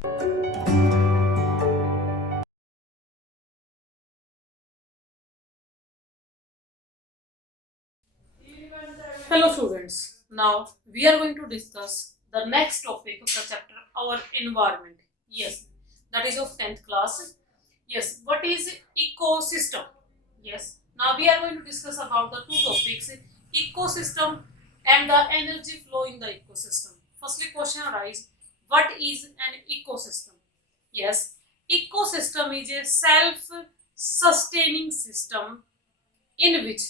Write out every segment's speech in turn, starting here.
Hello students, now we are going to discuss the next topic of the chapter, our environment. Yes, that is of 10th class. Yes, what is ecosystem? Yes, now we are going to discuss about the two topics, ecosystem and the energy flow in the ecosystem. Firstly, question arises, what is an ecosystem? Yes, ecosystem is a self-sustaining system in which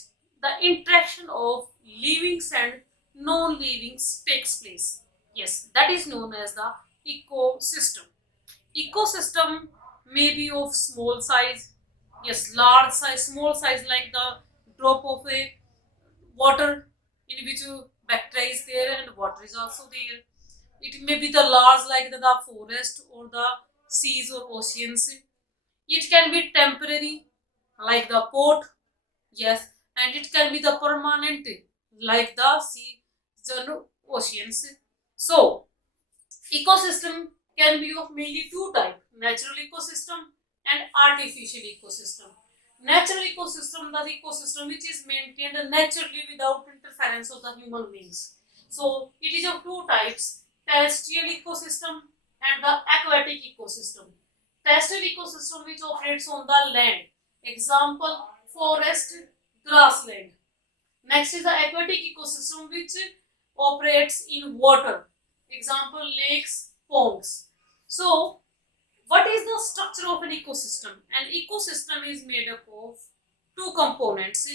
the interaction of livings and non-livings takes place. Yes, that is known as the ecosystem. Ecosystem may be of small size, yes, large size, small size like the drop of a water in which bacteria is there and water is also there. It may be the large like the forest or the seas or oceans. It can be temporary like the port. Yes, and it can be the permanent like the sea, the oceans. So, ecosystem can be of mainly two types, natural ecosystem and artificial ecosystem. Natural ecosystem, the ecosystem which is maintained naturally without interference of the human beings. So, it is of two types, terrestrial ecosystem and the aquatic ecosystem. Terrestrial ecosystem which operates on the land. Example, forest, grassland. Next is the aquatic ecosystem which operates in water. Example, lakes, ponds. So, what is the structure of an ecosystem? An ecosystem is made up of two components.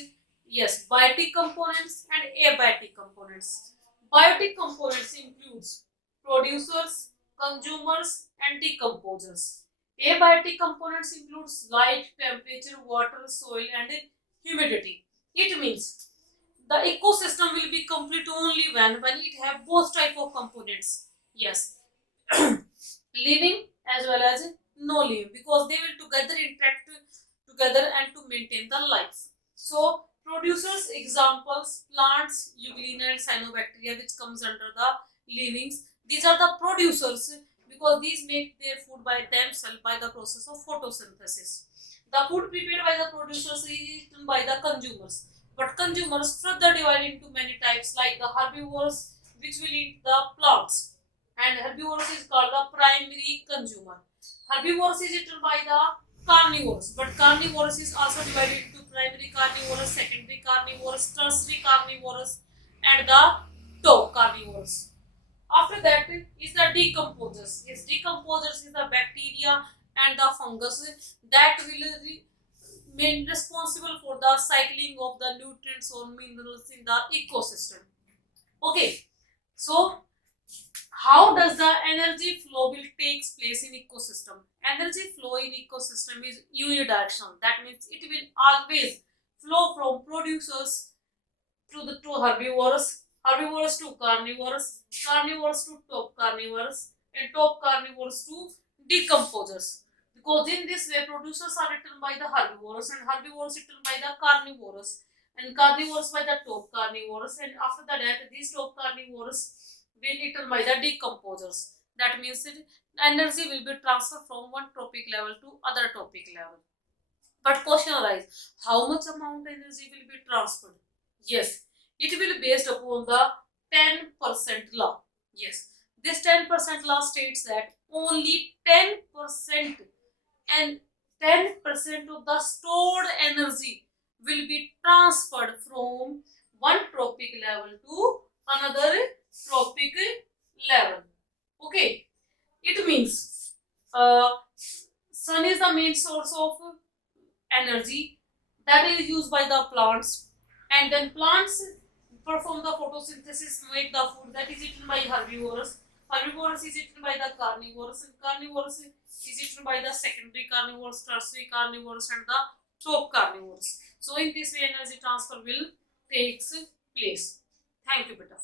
Yes, biotic components and abiotic components. Biotic components includes producers, consumers, and decomposers. Abiotic components includes light, temperature, water, soil, and humidity. It means the ecosystem will be complete only when it have both type of components. Yes, living as well as no living, because they will together interact together and to maintain the life. So producers examples plants, euglena and cyanobacteria which comes under the livings. These are the producers because these make their food by themselves by the process of photosynthesis. The food prepared by the producers is eaten by the consumers, but consumers further divide into many types like the herbivores which will eat the plants, and herbivores is called the primary consumer. Herbivores is eaten by the carnivores, but carnivores is also divided into primary carnivores, secondary carnivores, tertiary carnivores, and the top carnivores. After that is the decomposers. Yes, decomposers is the bacteria and the fungus that will remain responsible for the cycling of the nutrients or minerals in the ecosystem. Okay, so how does the energy flow will takes place in ecosystem? Energy flow in ecosystem is unidirectional. That means it will always flow from producers to herbivores, herbivores to carnivores, carnivores to top carnivores, and top carnivores to decomposers. Because in this way, producers are eaten by the herbivores and herbivores eaten by the carnivores and carnivores by the top carnivores, and after that these top carnivores will eaten by the decomposers. That means energy will be transferred from one topic level to other topic level. But question arises, how much amount energy will be transferred? Yes, it will be based upon the 10% law. Yes, this 10% law states that only 10% and 10% of the stored energy will be transferred from one tropic level to another tropic level. Okay, it means sun is the main source of energy that is used by the plants, and then plants perform the photosynthesis, make the food that is eaten by herbivores. Herbivores is eaten by the carnivores, and carnivores is eaten by the secondary carnivores, tertiary carnivores, and the top carnivores. So in this way energy transfer will takes place. Thank you, beta.